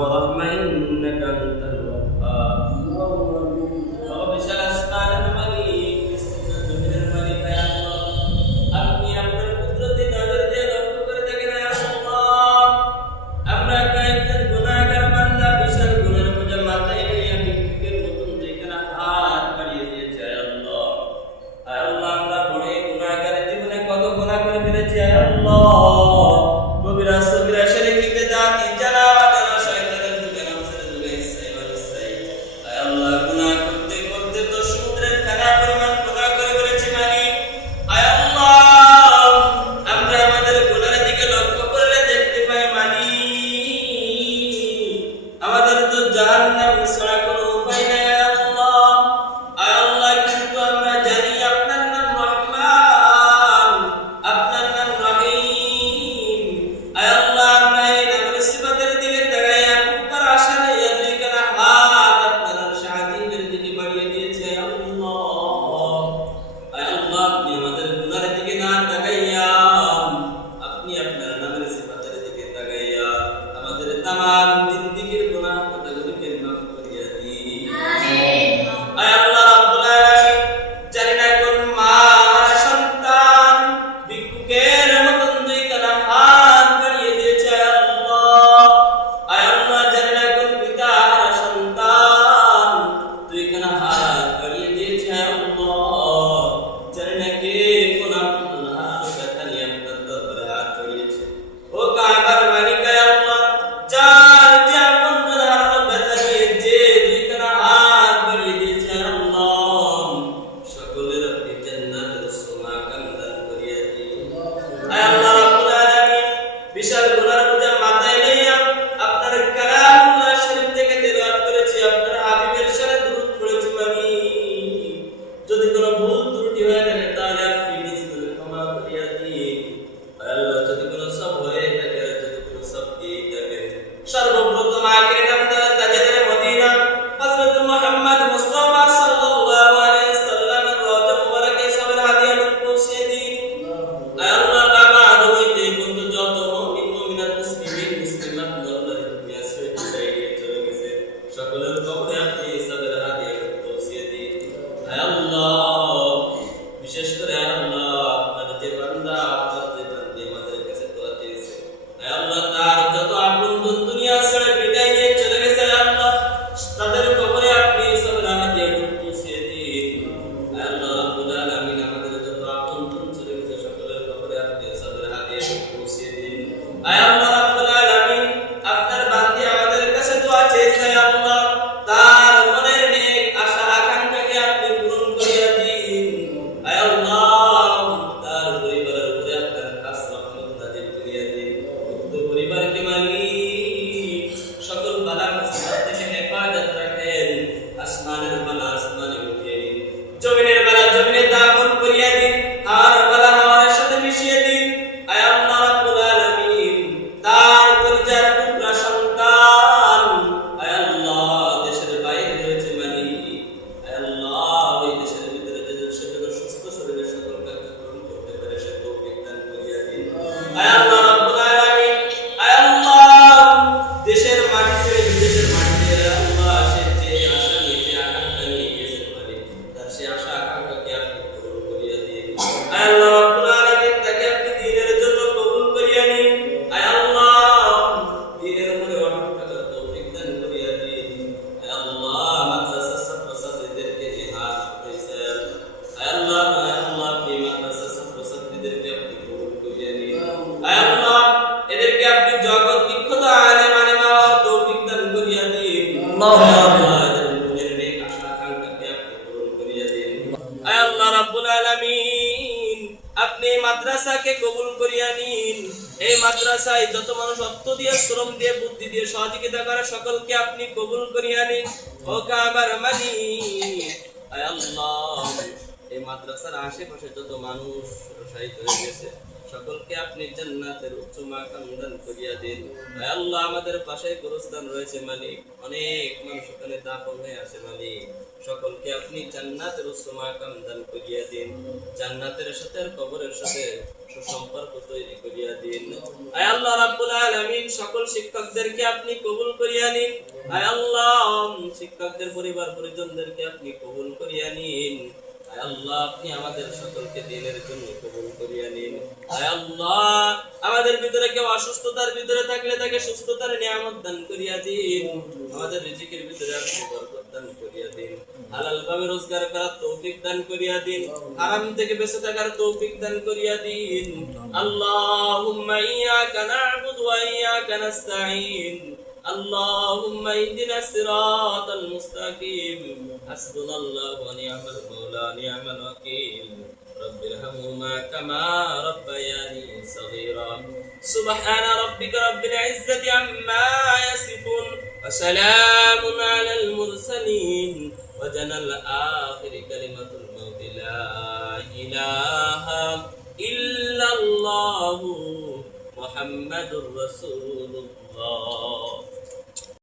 ورحمة إنك أنت الوهاب رب اشرح أسماء الملك بسم الملك يا الله আপনি আপনার কুদরতি নজর দিয়ে লক্ষ্য করে দেখেন ইয়া আল্লাহ আমরা কয়েকজন গুনাহগার বান্দা বিশাল গুনাহের বোঝা মাথায় নিয়ে ভিক্ষুকের মতন যেখানে হাত বাড়িয়ে দিয়েছে ইয়া আল্লাহ আমরা বড় গুনাহগারের জীবনে কত গুনাহ করে ফেলেছি ইয়া আল্লাহ কবিরা সগীরা শিরকি বেদাতি জানা জানা শয়তানের যুগে নামসের যুগে ইসাই আল্লাহ গুনাহ করতে করতে তো সমুদ্রের ফেনা পরিমাণ গুনাহ করে ফেলেছি মালিক আয় আল্লাহ আমরা আমাদের গুনাহের দিকে লক্ষ্য করলে দেখতে পাই মালিক আমাদের তো জাহান্নাম ছাড়া কোনো উপায় নাই আয় আল্লাহ কিন্তু আমরা জানি আপনার নাম রহমান আপনার নাম রহিম আয় আল্লাহ আমরা এই নামের সিফাতের দিকে তাকাইয়া মুক্তার আশা নিয়ে দুই কানা হাত আপনার শাহাদিমের দিকে বাড়িয়ে দিয়েছে আয় আল্লাহ আপনি আমাদের গুনাহের দিকে না তাকাইয়া আপনি আপনার নামের সিফাতের দিকে তাকাইয়া আমাদের तमाम জিন্দেগীর গুনাহ কথাগুলোকে মাফ করিয়া দিন আমিন আয় আল্লাহ রাব্বুল আলামিন জানি না কোন মা আর সন্তান ভিক্ষুকের মতন দুই কানা হাত বাড়িয়ে দিয়েছে আয় আল্লাহ জানি না কোন পিতা আর সন্তান দুই কানা হাত বাড়িয়ে দিয়েছে আয় আল্লাহ জানি না কে কোন আপন হাত ব্যথা নিয়ে আপনার দরবারে হাত বাড়িয়েছে ও কাবার মালিক আয় আল্লাহ যার যে আপন হারানো ব্যথা নিয়ে যে দুই কানা হাত বাড়িয়ে দিয়েছে আয় আল্লাহ সকলের আপনি জান্নাতের সোনা কান্দান করিয়া দিন আয় আল্লাহ রাব্বুল আলামিন বিশাল গুনার বোঝা মাথায় লইয়া আপনার কালামুল্লাহ শরীফ থেকে তেলাওয়াত করেছি আপনার হাবিবের সাথে দুরূদ পড়েছি মালিক যদি কোনো ভুল ত্রুটি হয়ে থাকে তাহলে আপনি নিজ করে ক্ষমা করিয়া দিন আয় আল্লাহ যদি কোনো সব হয়ে থাকে যদি কোনো সব দিয়ে থাকে সর্বপ্রথম আখিরে নামদার তাজেদার মদিনা হযরত মুহাম্মদ মুস্তাফা সাল্লাল্লাহু আলাইহি সাল্লামের রওজা মুবারকে সবের হাদিয়া পৌঁছে দিন আয় আল্লাহ বাবা হইতে বন্ধু যত মুমিন মুমিনাত মুসলিমিন মুসলিমাত আল্লাহর দুনিয়া ছেড়ে বাইরে চলে গেছে সকলের কবরে আপনি সবের হাদিয়া পৌঁছে দিন আয় আল্লাহ বিশেষ করে আয় আল্লাহ আপনার যে বান্দা আপনার যে বান্দী আমাদের কাছে দোয়া চেয়েছে আয় আল্লাহ তার যত আপনজন দুনিয়া ছেড়ে বিদায় নিয়ে চলে গেছে আয় আল্লাহ তাদের কবরে আপনি সবের হাদিয়া পৌঁছে দিন আয় আল্লাহ রাব্বুল আলামিন আমাদের যত আপনজন চলে গেছে সকলের কবরে আপনি সবের হাদিয়া পৌঁছে দিন আয় আল্লাহ রাব্বুল আলামিন আপনার বান্দী আমাদের কাছে দোয়া চেয়েছে আয় আল্লাহ তার মনের নেক আশা আকাঙ্ক্ষাকে আপনি পূরণ করিয়া দিন আয় আল্লাহ তার পরিবারের উপরে আপনার খাস রহমত নাযিল করিয়া দিন উক্ত পরিবারকে মালিক সকল বালা মুসিবত থেকে হেফাজত রাখেন আসমানের বালা আসমানে উঠিয়ে দিন জমিনের বালা জমিনে দাফন করিয়া দিন আর বালা হাওয়ার সাথে মিশিয়ে দিন আয় আল্লাহ রাব্বুল আলামিন তার পরিজার টুকরা সন্তান আয় আল্লাহ দেশের বাইরে রয়েছে মালিক আয় আল্লাহ ওই দেশের ভিতরে যে সেজন্য সুস্থ শরীরে সকল কার্যক্রম করতে পারে সে তৌফিক দান করিয়া দিন আয় আল্লাহ রাব্বুল আলামিন আয় আল্লাহ দেশের মাটি ছেড়ে বিদেশের মাটিতে আল্লাহ সে যে আশা নিয়ে যে আকাঙ্ক্ষা নিয়ে গেছে মালিক তার সে আশা আকাঙ্ক্ষাকে আপনি পূরণ করিয়া দিন আয় আল্লাহ রাব্বুল আলামিন তাকে আপনি দ্বীনের জন্য কবুল করিয়া নিন আয় আল্লাহ দ্বীনের উপরে অটল থাকার তৌফিক দান করিয়া দিন আয় আল্লাহ মাদ্রাসা ছাত্রছাত্রীদেরকে জিহাদ করেছেন আয় আল্লাহ আপনি মাদ্রাসা ছাত্রছাত্রীদেরকে আপনি কবুল করিয়া নিন আয় আল্লাহ এদেরকে আপনি জগৎ বিখ্যাত আলেম আলেমা হওয়ার তৌফিক দান করিয়া দিন আল্লাহ এদের মনের নেক আশা আকাঙ্ক্ষাকে আপনি পূরণ করিয়া দিন আয় আল্লাহ রাব্বুল আলামিন আপনি মাদ্রাসাকে কবুল করিয়া নিন এই মাদ্রাসায় যত মানুষ অর্থ দিয়ে শ্রম দিয়ে বুদ্ধি দিয়ে সহযোগিতা করে সকলকে আপনি কবুল করিয়া নিন ও কাবার মালিক আয় আল্লাহ এই মাদ্রাসার আশেপাশে যত মানুষ প্রসারিত হয়ে গেছে সকলকে আপনি জান্নাতের উচ্চ মাকাম দান করিয়া দিন। হে আল্লাহ, আমাদের পাশে গোরস্থান রয়েছে মালিক, অনেক মানুষ ওখানে দাফন হয়ে আছে মালিক, সকলকে আপনি জান্নাতের উচ্চ মাকাম দান করিয়া দিন। জান্নাতের সাথে আর কবরের সাথে সুসম্পর্ক তৈরি করিয়া দিন। হে আল্লাহ রাব্বুল আলামিন, সকল শিক্ষকদেরকে আপনি কবুল করিয়া নিন। হে আল্লাহ, শিক্ষকদের পরিবার পরিজনদেরকে আপনি কবুল করিয়া নিন। আয় আল্লাহ, আপনি আমাদের সকলকে দিনের জন্য কবুল করিয়া নিন। আয় আল্লাহ, আমাদের ভিতরে কেউ অসুস্থতার ভিতরে থাকলে তাকে সুস্থতার নিয়ামত দান করিয়া দিন। আমাদের রিজিকের ভিতরে আপনি বরকত দান করিয়া দিন। হালাল ভাবে রোজগার করার তৌফিক দান করিয়া দিন। হারাম থেকে বেঁচে থাকার তৌফিক দান করিয়া দিন। আল্লাহুম্মা ইয়্যাকা না'বুদু ওয়া ইয়্যাকা নাস্তাঈন। اللهم اهدنا الصراط المستقيم. حسبنا الله ونعم المولى ونعم الوكيل. رب ارحمهما كما ربياني صغيرا. سبحان ربك رب العزة عما يصفون وسلام على المرسلين وجنى الآخر كلمة الموت لا إله إلا الله محمد رسول الله.